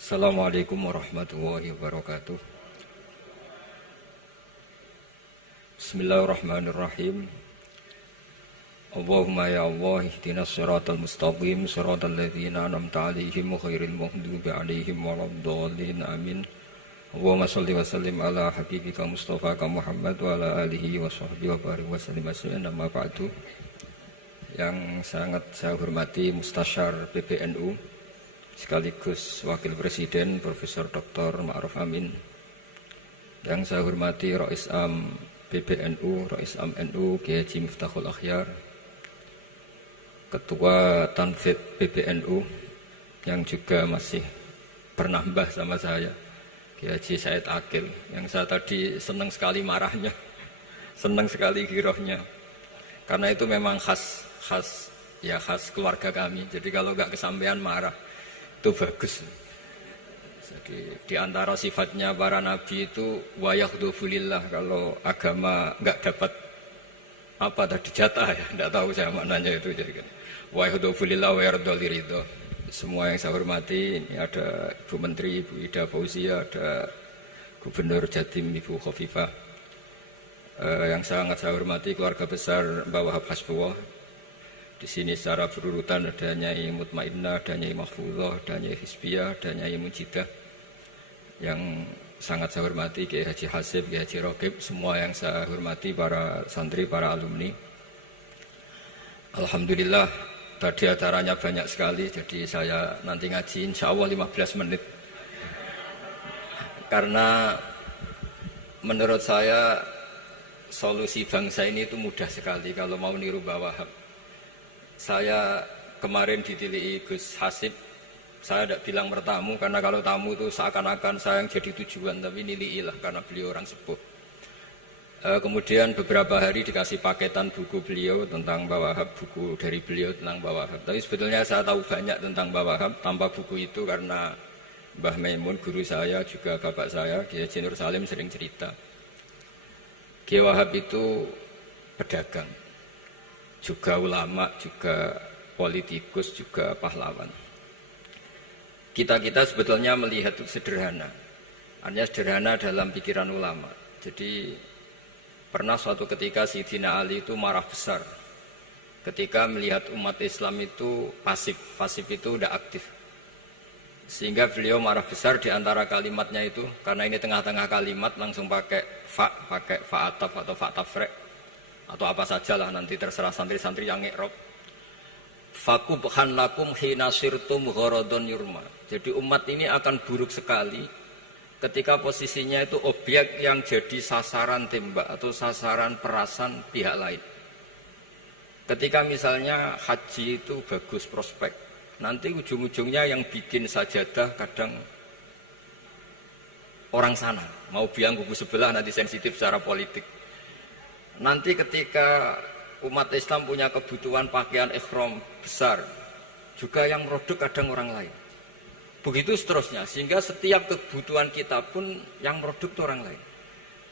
Assalamualaikum warahmatullahi wabarakatuh. Bismillahirrahmanirrahim. Allahumma ya Allah ihdinas siratal mustaqim siratal ladzina an'amta 'alaihim ghairil maghdubi 'alaihim waladdallin amin. Allahumma shalli wa sallim ala habibika Mustafa Muhammad wa ala alihi wa sahbihi wa barik wa sallim ajmain. Amma ba'du. Yang sangat saya hormati Mustasyar PBNU sekaligus Wakil Presiden Profesor Dr. Ma'ruf Amin, yang saya hormati Rais Am PBNU, Rais Am NU Kiai Haji Miftahul Akhyar, Ketua Tanfid PBNU yang juga masih bernambah sama saya, Kiai Haji Said Akil, yang saya tadi senang sekali marahnya, senang sekali girohnya, karena itu memang khas keluarga kami. Jadi kalau nggak kesampaian marah itu bagus. Jadi di antara sifatnya para nabi itu wa yakhdhufulillah, kalau agama enggak dapat apa tadi jatah ya, enggak tahu saya maknanya itu. Jadi wa yakhdhufulillah wa yardhaliridho. Semua yang saya hormati, ini ada Ibu Menteri Ibu Ida Fauzia, ada Gubernur Jatim Ibu Khofifah, yang sangat saya hormati keluarga besar Mbak Wahab Hasbullah. Di sini secara berurutan ada Nyai Mutmainnah, ada Nyai Mahfuzah, ada Nyai Hizbiyah, ada Nyai Mujidah. Yang sangat saya hormati Kiai Haji Hasib, Kiai Haji Rokib, semua yang saya hormati para santri, para alumni. Alhamdulillah tadi acaranya banyak sekali, jadi saya nanti ngaji insya Allah 15 menit. Karena menurut saya solusi bangsa ini itu mudah sekali kalau mau niru Mbah Wahab. Saya kemarin ditilihi Gus Hasib, saya tidak bilang bertamu, karena kalau tamu itu seakan-akan saya yang jadi tujuan, tapi niliilah karena beliau orang sepuh. Kemudian beberapa hari dikasih paketan buku beliau tentang Mbah Wahab, buku dari beliau tentang Mbah Wahab. Tapi sebetulnya saya tahu banyak tentang Mbah Wahab tanpa buku itu, karena Mbah Maimun, guru saya, juga bapak saya, Kiai Haji Nur Salim sering cerita. Kiai Wahab itu pedagang, juga ulama, juga politikus, juga pahlawan. Kita sebetulnya melihat itu sederhana, hanya sederhana dalam pikiran ulama. Jadi pernah suatu ketika Sayyidina Ali itu marah besar ketika melihat umat Islam itu pasif itu tidak aktif, sehingga beliau marah besar. Di antara kalimatnya itu, karena ini tengah-tengah kalimat, langsung pakai fa'ataf atau fa'tafrek atau apa sajalah, nanti terserah santri-santri yang ngi'rob. Fakubhan lakum hina sirtum gharadun yurma. Jadi umat ini akan buruk sekali ketika posisinya itu objek yang jadi sasaran tembak atau sasaran perasan pihak lain. Ketika misalnya haji itu bagus prospek, nanti ujung-ujungnya yang bikin sajadah kadang orang sana, mau biang kubu sebelah, nanti sensitif secara politik. Nanti ketika umat Islam punya kebutuhan pakaian ihram besar, juga yang produk kadang orang lain. Begitu seterusnya, sehingga setiap kebutuhan kita pun yang produk itu orang lain.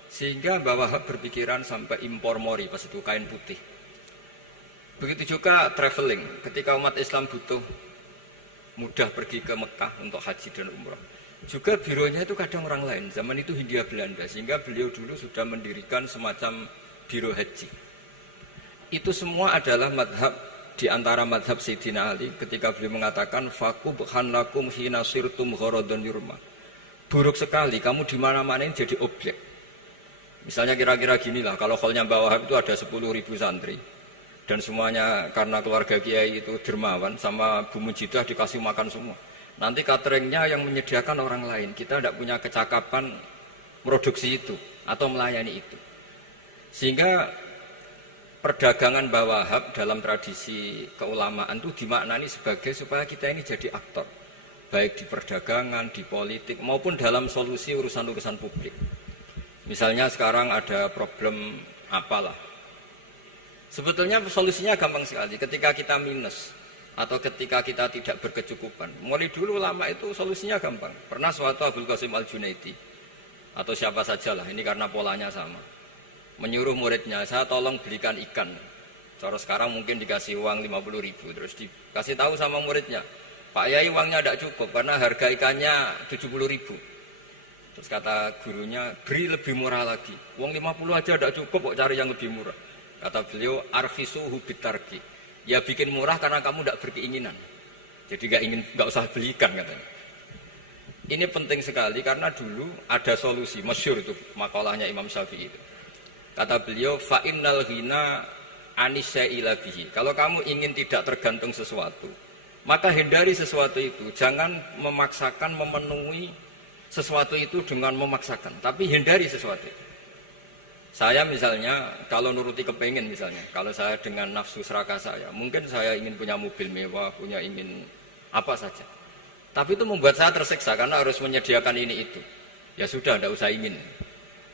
Sehingga Mbah Wahab berpikiran sampai impor mori, pas itu kain putih. Begitu juga traveling, ketika umat Islam butuh mudah pergi ke Mekah untuk haji dan umrah, juga bironya itu kadang orang lain. Zaman itu Hindia Belanda, sehingga beliau dulu sudah mendirikan semacam biro haji. Itu semua adalah madhab, di antara madhab Sayyidina Ali ketika beliau mengatakan fakubhan lakum hina sirtum gharadun yurma. Buruk sekali kamu di mana-mana ini jadi objek. Misalnya kira-kira ginilah, kalau hallnya Mbah Wahab itu ada 10.000 santri, dan semuanya karena keluarga kiai itu dermawan, sama Bu Mujidah dikasih makan semua. Nanti cateringnya yang menyediakan orang lain, kita tidak punya kecakapan produksi itu atau melayani itu. Sehingga perdagangan Mbah Wahab dalam tradisi keulamaan itu dimaknani sebagai supaya kita ini jadi aktor, baik di perdagangan, di politik, maupun dalam solusi urusan-urusan publik. Misalnya sekarang ada problem apalah, sebetulnya solusinya gampang sekali. Ketika kita minus atau ketika kita tidak berkecukupan, mulai dulu ulama itu solusinya gampang. Pernah suatu Abdul Qasim Al-Junaidi atau siapa sajalah, ini karena polanya sama, menyuruh muridnya, saya tolong belikan ikan. Cara sekarang mungkin dikasih uang 50.000, terus dikasih tahu sama muridnya, Pak Yai uangnya tidak cukup karena harga ikannya 70.000. Terus kata gurunya, beri lebih murah lagi. Uang 50 aja tidak cukup, kok cari yang lebih murah. Kata beliau, arkhisuhu bitarki. Ya bikin murah karena kamu tidak berkeinginan. Jadi nggak usah belikan katanya. Ini penting sekali karena dulu ada solusi, masyhur itu makalahnya Imam Syafi'i itu. Kata beliau, fa innal ghina anisya'ila bihi. Kalau kamu ingin tidak tergantung sesuatu, maka hindari sesuatu itu. Jangan memaksakan memenuhi sesuatu itu dengan memaksakan, tapi hindari sesuatu itu. Saya misalnya, kalau nuruti kepengin misalnya, kalau saya dengan nafsu serakah saya, mungkin saya ingin punya mobil mewah, ingin apa saja. Tapi itu membuat saya tersiksa karena harus menyediakan ini itu. Ya sudah, tidak usah ingin.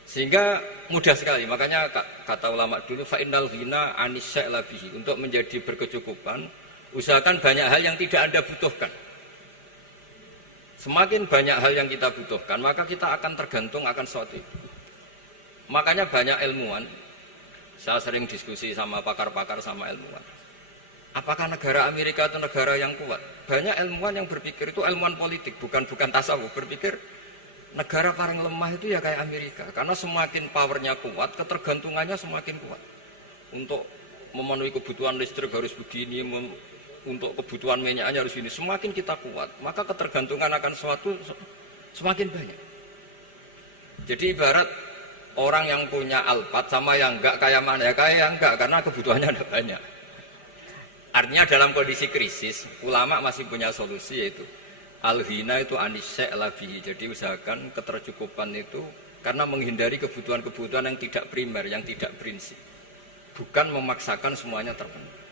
Sehingga mudah sekali, makanya kata ulama dulu, fa'innal ghina anisya'la bihi. Untuk menjadi berkecukupan, usahakan banyak hal yang tidak Anda butuhkan. Semakin banyak hal yang kita butuhkan, maka kita akan tergantung akan sesuatu itu. Makanya banyak ilmuwan, saya sering diskusi sama pakar-pakar sama ilmuwan. Apakah negara Amerika itu negara yang kuat? Banyak ilmuwan yang berpikir itu ilmuwan politik, bukan tasawuf, berpikir negara paling lemah itu ya kayak Amerika. Karena semakin powernya kuat, ketergantungannya semakin kuat. Untuk memenuhi kebutuhan listrik harus begini, untuk kebutuhan minyaknya harus ini. Semakin kita kuat, maka ketergantungan akan sesuatu semakin banyak. Jadi ibarat orang yang punya Alphard sama yang enggak, kayak mana ya? Kayak yang enggak, karena kebutuhannya ada banyak. Artinya dalam kondisi krisis, ulama masih punya solusi, yaitu al-ghina itu anisya'la bihi. Jadi usahakan ketercukupan itu karena menghindari kebutuhan-kebutuhan yang tidak primer, yang tidak prinsip. Bukan memaksakan semuanya terpenuhi.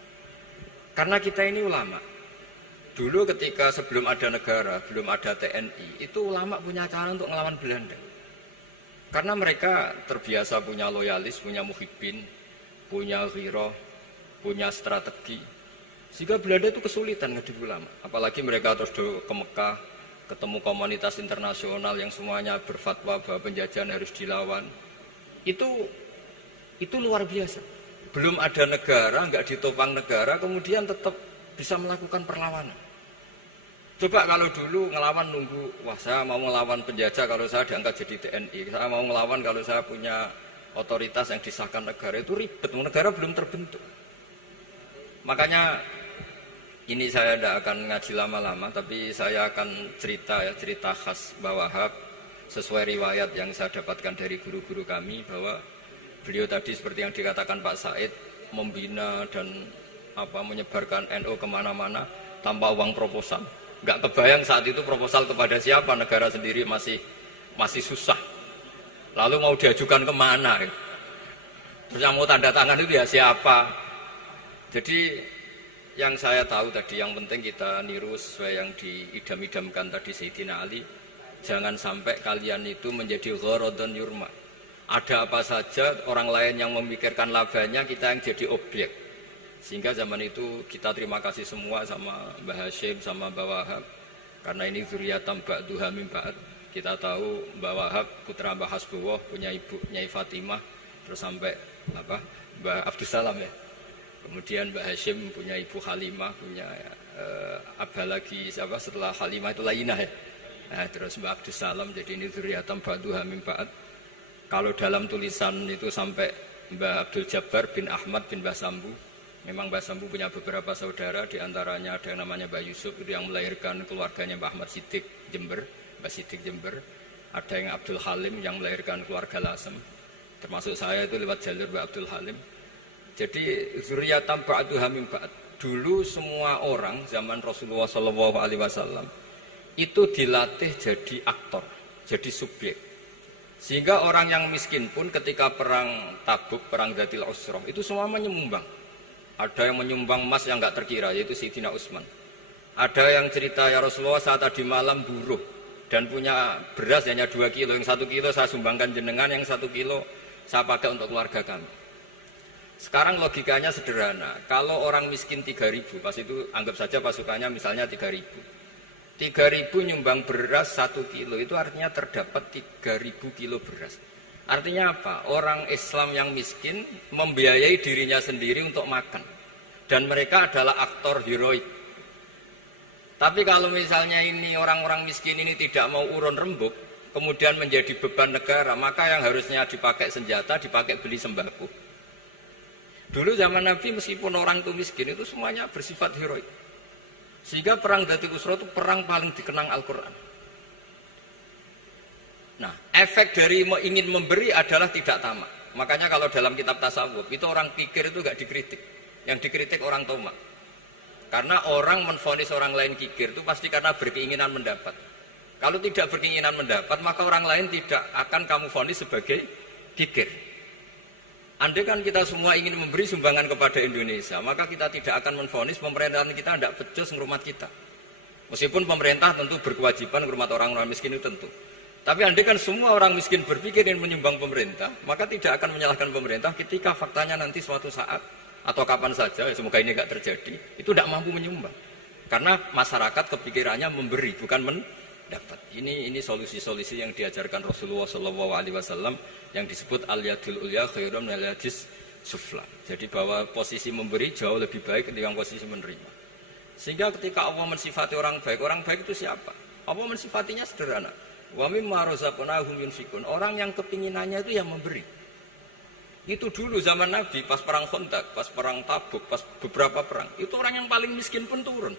Karena kita ini ulama. Dulu ketika sebelum ada negara, belum ada TNI, itu ulama punya cara untuk melawan Belanda. Karena mereka terbiasa punya loyalis, punya muhibbin, punya ghirah, punya strategi. Sehingga Belanda itu kesulitan ngedidik ulama. Apalagi mereka terus ke Mekah, ketemu komunitas internasional yang semuanya berfatwa bahwa penjajahan harus dilawan. Itu luar biasa. Belum ada negara, nggak ditopang negara, kemudian tetap bisa melakukan perlawanan. Coba kalau dulu ngelawan nunggu, wah saya mau ngelawan penjajah kalau saya diangkat jadi TNI, saya mau ngelawan kalau saya punya otoritas yang disahkan negara, itu ribet, negara belum terbentuk. Makanya ini saya tidak akan ngaji lama-lama, tapi saya akan cerita khas Mbah Wahab sesuai riwayat yang saya dapatkan dari guru-guru kami, bahwa beliau tadi seperti yang dikatakan Pak Said, membina dan menyebarkan NU kemana-mana tanpa uang proposal. Nggak kebayang saat itu proposal kepada siapa, negara sendiri masih susah. Lalu mau diajukan kemana? Terus yang mau tanda tangan itu ya siapa? Jadi yang saya tahu tadi, yang penting kita niru sesuai yang diidam-idamkan tadi Sayyidina Ali. Jangan sampai kalian itu menjadi gharadun yurma. Ada apa saja orang lain yang memikirkan labanya, kita yang jadi objek. Sehingga zaman itu kita terima kasih semua sama Mbah Hashim, sama Mbah Wahab. Karena ini zuriyatam ba'duha min ba'd. Kita tahu Mbah Wahab putra Mbah Hasbullah, punya ibu Nyai Fatimah, terus sampai Mbah Abdus Salam ya. Kemudian Mbah Hashim punya ibu Halimah, punya abah lagi siapa setelah Halimah itu Lainah ya. Nah, terus Mbah Abdus Salam, jadi ini zuriyatam ba'duha min ba'd. Kalau dalam tulisan itu sampai Mbah Abdul Jabbar bin Ahmad bin Mbah Sambu. Memang Mbah Sambu punya beberapa saudara, diantaranya ada yang namanya Mbah Yusuf, itu yang melahirkan keluarganya Mbah Ahmad Siddiq Jember, Mbah Siddiq Jember. Ada yang Abdul Halim yang melahirkan keluarga Lasem, termasuk saya itu lewat jalur Mbah Abdul Halim. Jadi zuriyatam ba'duha min ba'd. Dulu semua orang zaman Rasulullah SAW itu dilatih jadi aktor, jadi subjek. Sehingga orang yang miskin pun ketika perang Tabuk, perang Dzatil Usrah, itu semua menyumbang. Ada yang menyumbang emas yang enggak terkira, yaitu Sayyidina Utsman. Ada yang cerita, ya Rasulullah saat tadi malam buruh dan punya beras hanya 2 kilo, yang 1 kilo saya sumbangkan jenengan, yang 1 kilo saya pakai untuk keluarga kami. Sekarang logikanya sederhana, kalau orang miskin 3.000, pas itu anggap saja pasukannya misalnya 3.000. 3.000 nyumbang beras 1 kilo, itu artinya terdapat 3.000 kilo beras. Artinya apa? Orang Islam yang miskin membiayai dirinya sendiri untuk makan. Dan mereka adalah aktor heroik. Tapi kalau misalnya ini orang-orang miskin ini tidak mau urun rembuk, kemudian menjadi beban negara, maka yang harusnya dipakai senjata, dipakai beli sembako. Dulu zaman Nabi meskipun orang itu miskin, itu semuanya bersifat heroik. Sehingga perang Dhatul Usra itu perang paling dikenang Al-Quran. Nah, efek dari ingin memberi adalah tidak tamak. Makanya kalau dalam kitab tasawuf, itu orang pikir itu gak dikritik. Yang dikritik orang tamak. Karena orang menvonis orang lain kikir itu pasti karena berkeinginan mendapat. Kalau tidak berkeinginan mendapat, maka orang lain tidak akan kamu vonis sebagai kikir. Andai kan kita semua ingin memberi sumbangan kepada Indonesia, maka kita tidak akan menvonis pemerintahan kita tidak becus ngurmat kita. Meskipun pemerintah tentu berkewajiban ngurmat orang-orang miskin itu tentu. Tapi andai kan semua orang miskin berpikir ingin menyumbang pemerintah, maka tidak akan menyalahkan pemerintah ketika faktanya nanti suatu saat atau kapan saja, semoga ini tidak terjadi, itu tidak mampu menyumbang. Karena masyarakat kepikirannya memberi, bukan mendapat. Ini solusi-solusi yang diajarkan Rasulullah SAW yang disebut al-yadul ulya khairun minal yadis sufla. Jadi bahwa posisi memberi jauh lebih baik ketimbang posisi menerima. Sehingga ketika Allah mensifati orang baik itu siapa? Allah mensifatinya sederhana. Wa mimma razaqnahum yunfikun. Orang yang kepinginannya itu yang memberi. Itu dulu zaman Nabi, pas perang Khandaq, pas perang Tabuk, pas beberapa perang, itu orang yang paling miskin pun turun.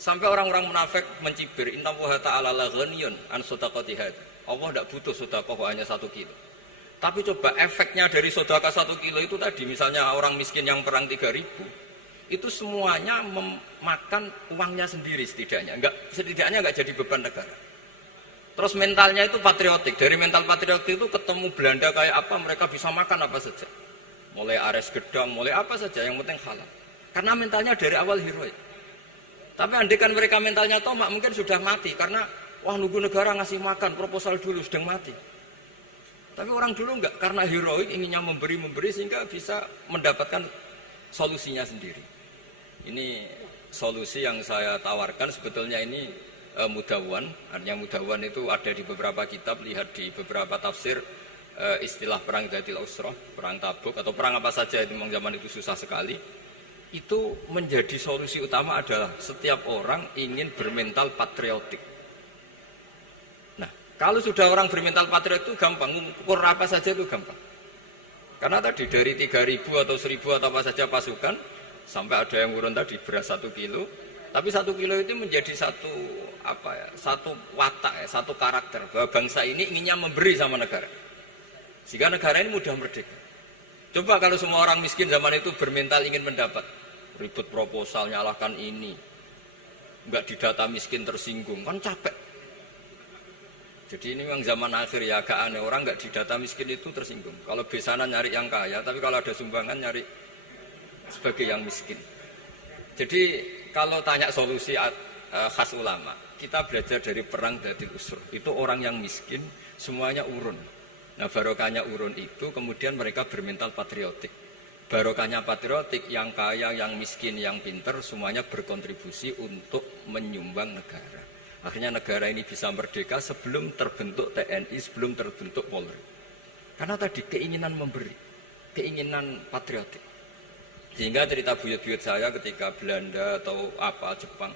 Sampai orang-orang munafik mencibir, inna Allaha ta'ala la ghaniyun an shadaqati hadza. Allah tidak butuh sedekah hanya 1 kilo. Tapi coba efeknya dari sedekah 1 kilo itu tadi, misalnya orang miskin yang perang 3.000, itu semuanya memakan uangnya sendiri setidaknya enggak jadi beban negara. Terus mentalnya itu patriotik. Dari mental patriotik itu ketemu Belanda kayak apa, mereka bisa makan apa saja. Mulai ares gedang, mulai apa saja, yang penting halal. Karena mentalnya dari awal heroik. Tapi andai kan mereka mentalnya tomak, mungkin sudah mati. Karena, wah nunggu negara ngasih makan, proposal dulu, sedang mati. Tapi orang dulu enggak, karena heroik, inginnya memberi sehingga bisa mendapatkan solusinya sendiri. Ini solusi yang saya tawarkan sebetulnya ini Mudawwan, artinya Mudawwan itu ada di beberapa kitab, lihat di beberapa tafsir istilah perang Dhatul Usra, perang Tabuk atau perang apa saja itu memang zaman itu susah sekali. Itu menjadi solusi utama adalah setiap orang ingin bermental patriotik. Nah, kalau sudah orang bermental patriotik itu gampang, ukur apa saja itu gampang. Karena tadi dari 3.000 atau 1.000 atau apa saja pasukan, sampai ada yang urun tadi beras 1 kilo, tapi 1 kilo itu menjadi satu watak, satu karakter bahwa bangsa ini inginnya memberi sama negara, sehingga negara ini mudah merdeka. Coba kalau semua orang miskin zaman itu bermental ingin mendapat, ribut proposal, nyalahkan ini, nggak didata miskin tersinggung, kan capek. Jadi ini memang zaman akhir ya, agak aneh, orang nggak didata miskin itu tersinggung. Kalau besanan nyari yang kaya, tapi kalau ada sumbangan nyari sebagai yang miskin. Jadi kalau tanya solusi khas ulama, kita belajar dari perang Dhatul Usra. Itu orang yang miskin semuanya urun. Nah, barokahnya urun itu kemudian mereka bermental patriotik. Barokahnya patriotik, yang kaya, yang miskin, yang pinter semuanya berkontribusi untuk menyumbang negara. Akhirnya negara ini bisa merdeka sebelum terbentuk TNI, sebelum terbentuk Polri. Karena tadi keinginan memberi, keinginan patriotik. Sehingga cerita buyut-buyut saya ketika Belanda atau apa Jepang,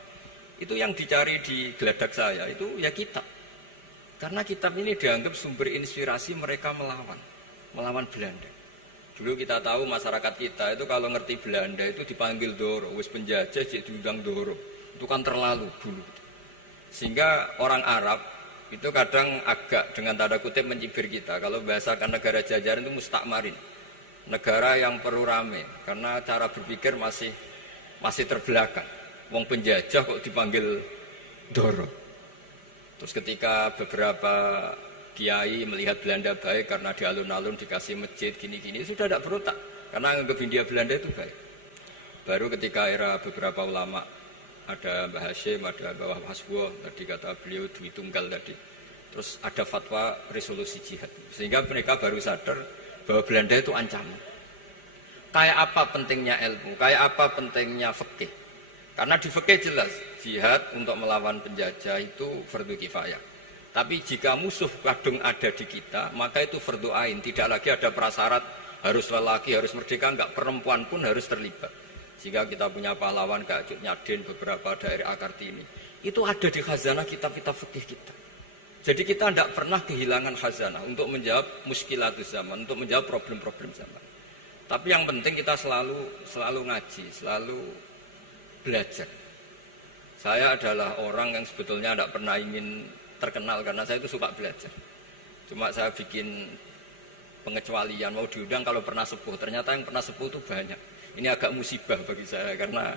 itu yang dicari di geladak saya itu ya kitab. Karena kitab ini dianggap sumber inspirasi mereka melawan Belanda. Dulu kita tahu masyarakat kita itu kalau ngerti Belanda itu dipanggil Doro, wis penjajah jadi diundang Doro. Itu kan terlalu dulu. Sehingga orang Arab itu kadang agak dengan tanda kutip mencibir kita. Kalau bahasakan negara jajahan itu mustakmarin. Negara yang perlu rame karena cara berpikir masih terbelakang. Wong penjajah kok dipanggil Doro. Terus ketika beberapa kiai melihat Belanda baik karena di alun-alun dikasih masjid gini-gini, sudah tidak berotak karena anggap Hindia Belanda itu baik. Baru ketika era beberapa ulama, ada Mbah Hashim, ada Mbah Hasbuh, tadi kata beliau Dwi Tunggal tadi. Terus ada fatwa resolusi jihad. Sehingga mereka baru sadar bahwa Belanda itu ancaman. Kayak apa pentingnya ilmu, kayak apa pentingnya fikih. Karena di fikih jelas, jihad untuk melawan penjajah itu fardu kifayah. Tapi jika musuh kadung ada di kita, maka itu fardu ain. Tidak lagi ada prasyarat harus lelaki, harus merdeka, enggak, perempuan pun harus terlibat. Sehingga kita punya pahlawan kayak Cuk Nyadin, beberapa daerah Kartini. Itu ada di khazanah kitab-kitab fikih kita. Jadi kita tidak pernah kehilangan khazanah untuk menjawab muskilatus zaman, untuk menjawab problem-problem zaman. Tapi yang penting kita selalu ngaji, selalu belajar. Saya adalah orang yang sebetulnya tidak pernah ingin terkenal karena saya itu suka belajar. Cuma saya bikin pengecualian, mau diundang kalau pernah sepuh. Ternyata yang pernah sepuh itu banyak. Ini agak musibah bagi saya karena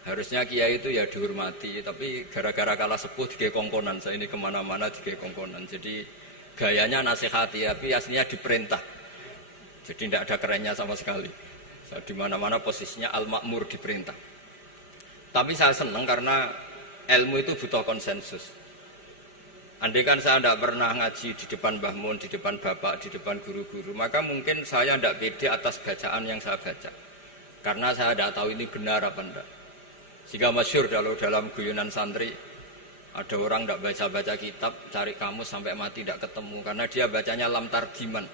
harusnya kiai itu ya dihormati, tapi gara-gara kalah sepuh digawe kongkonan. Saya ini kemana-mana digawe kongkonan. Jadi gayanya nasihati, tapi aslinya diperintah. Jadi tidak ada kerennya sama sekali. Saya di mana-mana posisinya al-makmur, diperintah. Tapi saya senang karena ilmu itu butuh konsensus. Andai kan saya tidak pernah ngaji di depan Mbah Mun, di depan bapak, di depan guru-guru, maka mungkin saya tidak pede atas bacaan yang saya baca. Karena saya tidak tahu ini benar apa tidak. Jika masyhur dalam guyonan santri, ada orang tidak baca-baca kitab, cari kamus sampai mati tidak ketemu. Karena dia bacanya lam tardiman.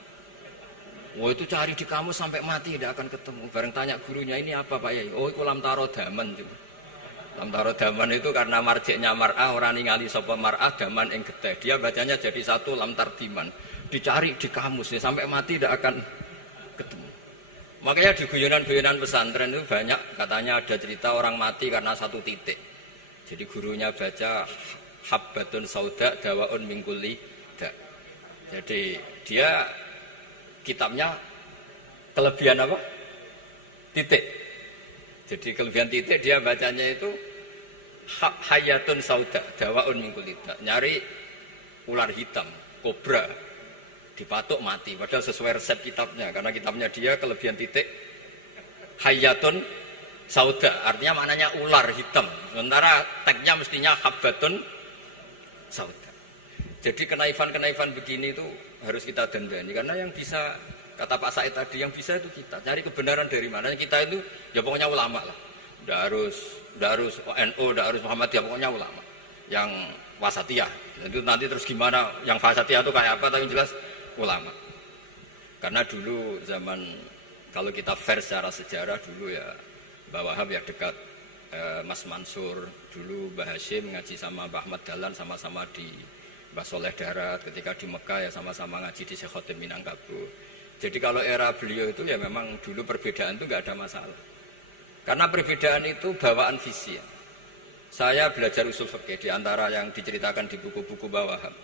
Wah itu cari di kamus sampai mati tidak akan ketemu. Bareng tanya gurunya, ini apa Pak Yai? Oh itu lam tarodaman. Lam tarodaman itu karena marjiknya mar'ah, orang ningali sapa mar'ah, daman ing getih. Dia bacanya jadi satu lam tardiman. Dicari di kamus ya, sampai mati tidak akan ketemu. Makanya di guyonan-guyonan pesantren itu banyak katanya ada cerita orang mati karena satu titik. Jadi gurunya baca habbatun sauda dawaun min kulli da. Jadi dia kitabnya kelebihan apa? Titik. Jadi kelebihan titik dia bacanya itu hayatun sauda dawaun min kulli da. Nyari ular hitam, kobra. Dipatuk mati, padahal sesuai resep kitabnya, karena kitabnya dia kelebihan titik hayatun sauda, artinya maknanya ular hitam, sementara tagnya mestinya habbatun sauda. Jadi kenaifan-kenaifan begini itu harus kita dandani, karena yang bisa, kata Pak Said tadi, yang bisa itu kita cari kebenaran dari mana. Kita itu ya pokoknya ulama lah, tidak harus NU, tidak harus Muhammadiyah, pokoknya ulama yang wasatiyah. Itu nanti terus gimana yang wasatiyah itu kayak apa, tapi jelas ulama. Karena dulu zaman, kalau kita fair secara sejarah dulu ya Mbah Wahab ya dekat Mas Mansur, dulu Mbah Hashim ngaji sama Mbah Ahmad Dahlan sama-sama di Mbah Soleh Darat, ketika di Mekah ya sama-sama ngaji di Syekh Khotim Minangkabau. Jadi kalau era beliau itu ya memang dulu perbedaan itu nggak ada masalah. Karena perbedaan itu bawaan visi ya. Saya belajar usul fikih di antara yang diceritakan di buku-buku Mbah Wahab.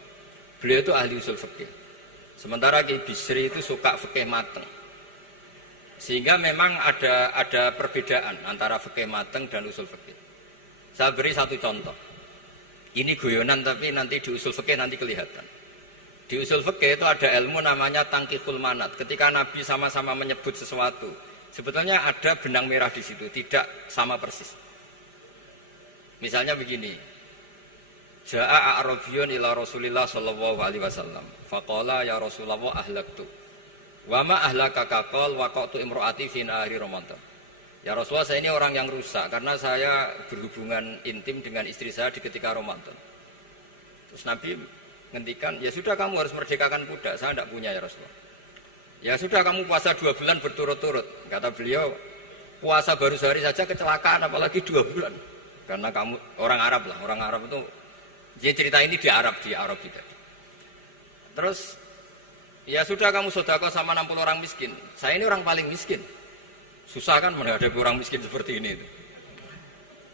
Beliau itu ahli usul fikih. Sementara Ki Bisri itu suka fikih mateng. Sehingga memang ada perbedaan antara fikih mateng dan usul fikih. Saya beri satu contoh. Ini guyonan tapi nanti di usul fikih nanti kelihatan. Di usul fikih itu ada ilmu namanya tangkihul manat. Ketika Nabi sama-sama menyebut sesuatu, sebetulnya ada benang merah di situ, tidak sama persis. Misalnya begini. Ja'a a'rabiyun ila Rasulillah sallallahu alaihi wasallam. Faqala ya Rasulullah ahlaktu. Wa ma ahlakaka qal waqatu imraati fi nahari Ramadan. Ya Rasulullah, saya ini orang yang rusak karena saya berhubungan intim dengan istri saya di ketika Ramadan. Terus Nabi ngendikan, ya sudah kamu harus merdekakan budak, saya tidak punya ya Rasulullah. Ya sudah kamu puasa 2 bulan berturut-turut. Kata beliau, puasa baru sehari saja kecelakaan apalagi 2 bulan. Karena kamu orang Arab lah, orang Arab itu dia cerita ini di Arab itu. Terus ya sudah kamu sedekah sama 60 orang miskin. Saya ini orang paling miskin. Susah kan menghadapi orang miskin seperti ini.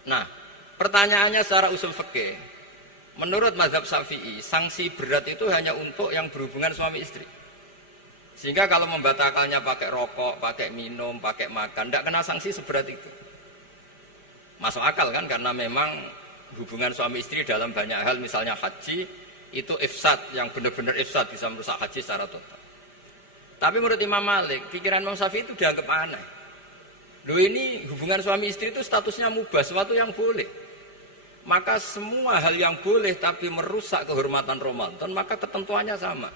Nah, pertanyaannya secara usul fikih. Menurut mazhab Syafi'i, sanksi berat itu hanya untuk yang berhubungan suami istri. Sehingga kalau membatalkannya pakai rokok, pakai minum, pakai makan, tidak kena sanksi seberat itu. Masuk akal kan, karena memang hubungan suami istri dalam banyak hal, misalnya haji, itu ifsad, yang benar-benar ifsad, bisa merusak haji secara total. Tapi menurut Imam Malik, pikiran Imam Syafi'i itu dianggap aneh. Loh ini hubungan suami istri itu statusnya mubah, sesuatu yang boleh. Maka semua hal yang boleh tapi merusak kehormatan Ramadan, maka ketentuannya sama.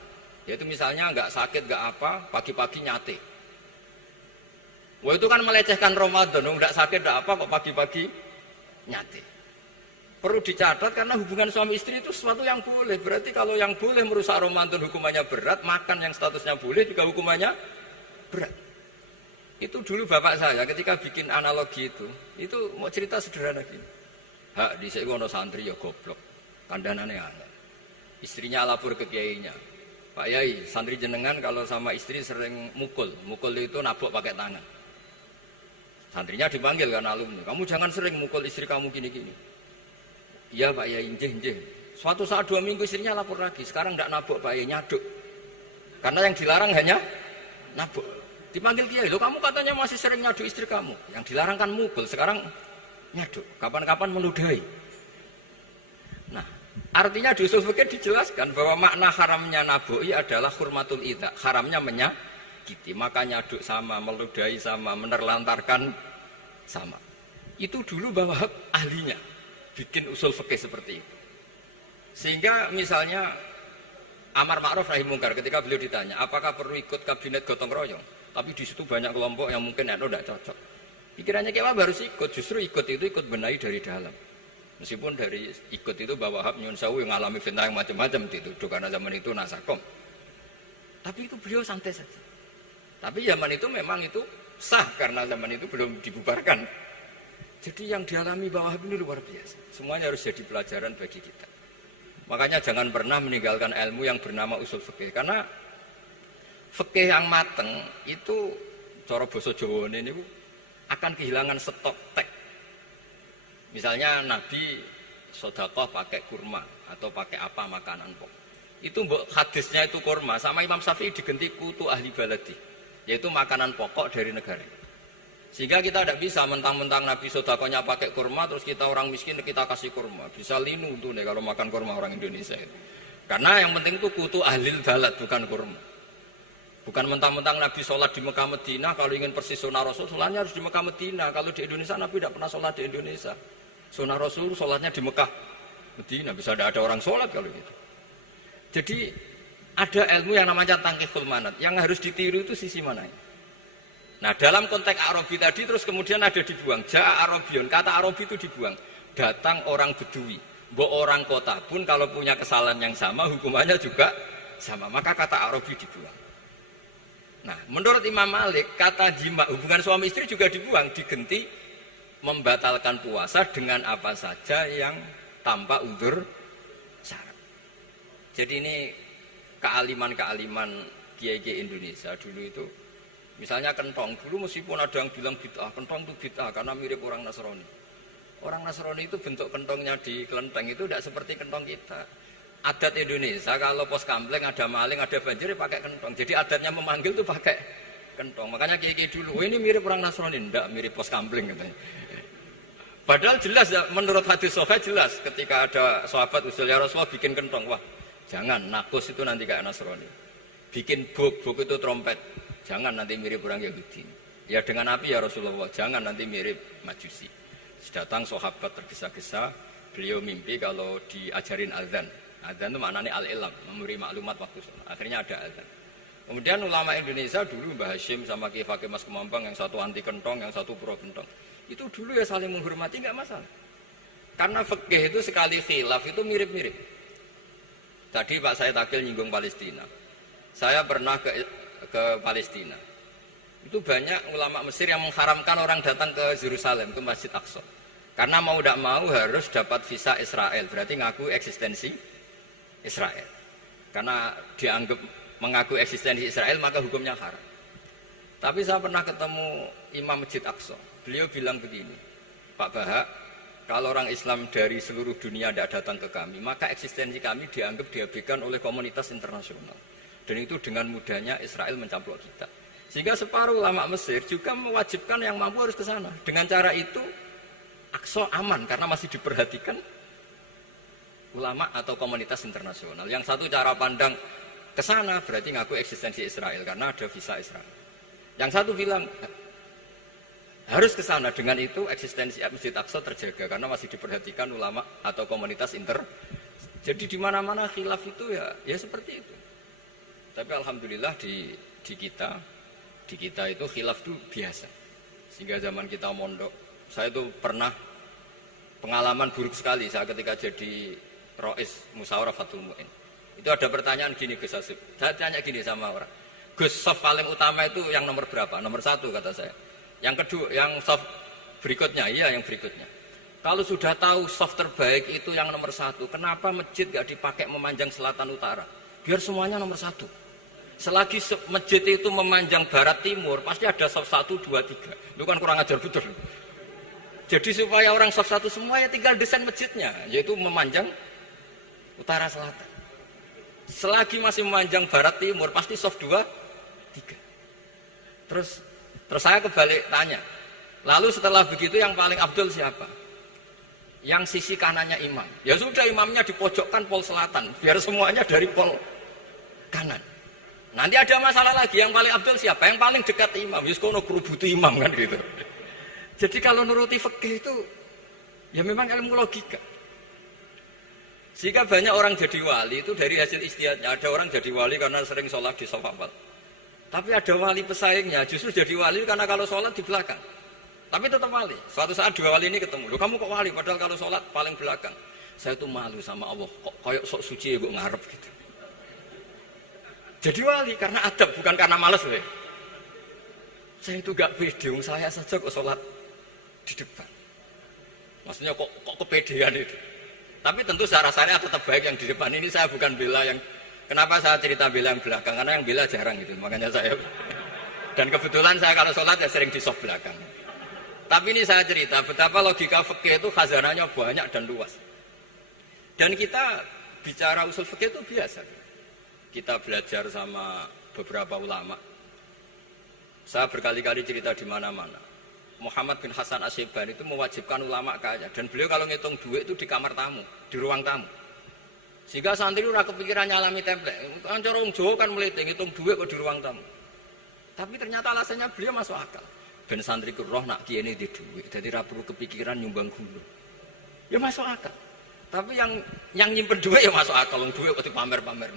Yaitu misalnya nggak sakit, nggak apa, pagi-pagi nyate. Wah itu kan melecehkan Ramadan, nggak sakit, nggak apa, kok pagi-pagi nyate. Perlu dicatat karena hubungan suami istri itu sesuatu yang boleh. Berarti kalau yang boleh merusak Ramadan hukumannya berat, makan yang statusnya boleh juga hukumannya berat. Itu dulu bapak saya ketika bikin analogi itu mau cerita sederhana gini. Hak di sini ono santri ya goblok, kandanane angel. Istrinya lapor ke kiainya, Pak Yai, santri jenengan kalau sama istri sering mukul itu nabok pakai tangan. Santrinya dipanggil kan alumni, kamu jangan sering mukul istri kamu gini-gini. Iya Pak Yai, njeh. Suatu saat 2 minggu istrinya lapor lagi, sekarang tidak nabok Pak Yai, nyaduk. Karena yang dilarang hanya nabok. Dipanggil kiai, lo kamu katanya masih sering nyaduk istri kamu. Yang dilarang kan mukul, sekarang nyaduk. Kapan-kapan meludahi. Nah, artinya di usul fikih dijelaskan bahwa makna haramnya naboi adalah hurmatul idza, haramnya menyakiti. Maka nyaduk sama, meludahi sama, menerlantarkan sama. Itu dulu bahwa ahlinya bikin usul fikih seperti itu. Sehingga misalnya amar ma'ruf nahi mungkar ketika beliau ditanya, apakah perlu ikut kabinet gotong royong? Tapi di situ banyak kelompok yang mungkin tidak cocok. Pikirannya kayak apa harus ikut, justru ikut benahi dari dalam. Meskipun dari ikut itu bahwa Wahab nyun sewu yang ngalami fitnah yang macam-macam dituduh karena zaman itu nasakom. Tapi itu beliau santai saja. Tapi zaman itu memang itu sah karena zaman itu belum dibubarkan. Jadi yang dialami Wahab ini luar biasa. Semuanya harus jadi pelajaran bagi kita. Makanya jangan pernah meninggalkan ilmu yang bernama usul fikih. Karena fikih yang mateng itu cara basa Jawa ini akan kehilangan stok teks. Misalnya Nabi sedekah pakai kurma atau pakai apa makanan pokok. Itu hadisnya itu kurma, sama Imam Syafi'i digenti kutu ahli baladi, yaitu makanan pokok dari negara. Sehingga kita tidak bisa mentang-mentang Nabi sedekahnya pakai kurma terus kita orang miskin kita kasih kurma. Bisa linu tuh nih kalau makan kurma orang Indonesia itu. Karena yang penting itu kutu ahli balad bukan kurma. Bukan mentang-mentang Nabi sholat di Mekah Medina, kalau ingin persis sunnah Rasul, sholatnya harus di Mekah Medina. Kalau di Indonesia Nabi tidak pernah sholat di Indonesia. Sunnah Rasul sholatnya di Mekah Medina, bisa ada orang sholat kalau gitu. Jadi ada ilmu yang namanya tangkihul manat, yang harus ditiru itu sisi mana? Nah dalam konteks Arabi tadi terus kemudian ada dibuang. Ja'a Arabion, kata Arabi itu dibuang. Datang orang Bedui, orang kota pun kalau punya kesalahan yang sama hukumannya juga sama. Maka kata Arabi dibuang. Nah menurut Imam Malik kata jima hubungan suami istri juga dibuang, digenti membatalkan puasa dengan apa saja yang tanpa uzur syarat. Jadi ini kealiman kiai-kiai Indonesia dulu itu, misalnya kentong, dulu meskipun ada yang bilang bid'ah, kentong itu bid'ah karena mirip orang Nasrani. Orang Nasrani itu bentuk kentongnya di kelenteng itu tidak seperti kentong kita. Adat Indonesia kalau pos kampleng ada maling, ada banjir pakai kentong. Jadi adatnya memanggil itu pakai kentong. Makanya kiai-kiai dulu, oh ini mirip orang Nasrani, enggak mirip pos kampleng katanya. Padahal jelas ya, menurut hadis sahih jelas ketika ada sahabat usul ya Rasulullah bikin kentong, wah jangan nakus itu nanti kayak Nasrani. Bikin buk itu trompet, jangan nanti mirip orang Yahudi. Ya dengan api ya Rasulullah, jangan nanti mirip Majusi. Datang sahabat tergesa-gesa, beliau mimpi kalau diajarin azan. Azan itu maknanya al-ilam, memberi maklumat waktu sholat. Akhirnya ada azan. Kemudian ulama Indonesia dulu Mbah Hashim sama Ki Fakih Mas Kemampang, yang satu anti kentong, yang satu pro kentong. Itu dulu ya saling menghormati nggak masalah. Karena fikih itu sekali khilaf itu mirip-mirip. Tadi Pak saya Takil nyinggung Palestina. Saya pernah ke Palestina. Itu banyak ulama Mesir yang mengharamkan orang datang ke Yerusalem, ke Masjid Aqsa. Karena mau tidak mau harus dapat visa Israel, berarti ngaku eksistensi Israel. Karena dianggap mengaku eksistensi Israel maka hukumnya haram. Tapi saya pernah ketemu Imam Masjid Aqsa. Beliau bilang begini, Pak Bahak, kalau orang Islam dari seluruh dunia tidak datang ke kami, maka eksistensi kami dianggap diabaikan oleh komunitas internasional. Dan itu dengan mudahnya Israel mencaplok kita. Sehingga separuh ulama Mesir juga mewajibkan yang mampu harus ke sana. Dengan cara itu, Aqsa aman karena masih diperhatikan ulama atau komunitas internasional. Yang satu cara pandang ke sana berarti ngaku eksistensi Israel karena ada visa Israel. Yang satu bilang harus ke sana, dengan itu eksistensi Masjid Aqsa terjaga karena masih diperhatikan ulama atau komunitas Jadi di mana-mana khilaf itu ya seperti itu. Tapi alhamdulillah di kita itu khilaf itu biasa. Sehingga zaman kita mondok, saya itu pernah pengalaman buruk sekali saya ketika jadi Rois Musyawarah Fatul Mu'in. Itu ada pertanyaan gini Gus Hasib. Saya tanya gini sama orang, Gus, soft paling utama itu yang nomor berapa? Nomor 1 kata saya. Yang kedua, yang soft berikutnya, iya yang berikutnya. Kalau sudah tahu soft terbaik itu yang nomor 1, kenapa masjid gak dipakai memanjang selatan utara? Biar semuanya nomor 1. Selagi masjid itu memanjang barat timur, pasti ada soft 1, 2, 3. Itu kan kurang ajar betul. Jadi supaya orang soft 1 semua ya tinggal desain masjidnya, yaitu memanjang utara selatan. Selagi masih memanjang barat timur, pasti soft 2, 3. Terus saya kebalik tanya. Lalu setelah begitu yang paling abdul siapa? Yang sisi kanannya imam. Ya sudah, imamnya dipojokkan pol selatan, biar semuanya dari pol kanan. Nanti ada masalah lagi, yang paling abdul siapa? Yang paling dekat imam. Yuskono kerubutu imam kan gitu. Jadi kalau nuruti fikih itu ya memang ilmu logika. Sehingga banyak orang jadi wali itu dari hasil ijtihadnya. Ada orang jadi wali karena sering sholat di shaf awal. Tapi ada wali pesaingnya justru jadi wali karena kalau sholat di belakang. Tapi tetap wali. Suatu saat 2 wali ini ketemu. Loh, kamu kok wali padahal kalau sholat paling belakang. Saya tuh malu sama Allah. Kok kayak sok suci ya kok ngarep gitu. Jadi wali karena adab, bukan karena malas loh. Saya itu gak pede, saya saja kok sholat di depan. Maksudnya kok kepedean itu. Tapi tentu secara syariat tetap baik yang di depan. Ini saya bukan bela yang, kenapa saya cerita bela yang belakang? Karena yang bela jarang gitu, makanya saya. Dan kebetulan saya kalau sholat ya sering di soft belakang. Tapi ini saya cerita betapa logika fikih itu khazanahnya banyak dan luas. Dan kita bicara usul fikih itu biasa. Kita belajar sama beberapa ulama. Saya berkali-kali cerita di mana-mana. Muhammad bin Hasan Asyibani itu mewajibkan ulama kaya. Dan beliau kalau ngitung duit itu di kamar tamu, di ruang tamu. Sehingga santri itu kepikiran nyalami template. Kan cara orang Jawa kan meliti, ngitung duit kok di ruang tamu. Tapi ternyata alasannya beliau masuk akal. Ben santri ku roh nak kiye ini di duit. Jadi tidak perlu kepikiran nyumbang gulu. Ya masuk akal. Tapi yang nyimpen duit ya masuk akal. Duit kok dipamer-pamer.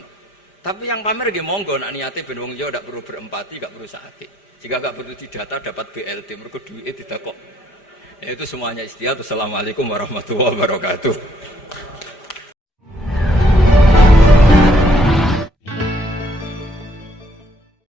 Tapi yang pamer nggih monggo nak niate ben wong liya ndak perlu berempati, nggak perlu sakit. Jika nggak perlu didata dapat BLT mergo duwike didakok. Ya itu semuanya istihad. Assalamualaikum warahmatullahi wabarakatuh.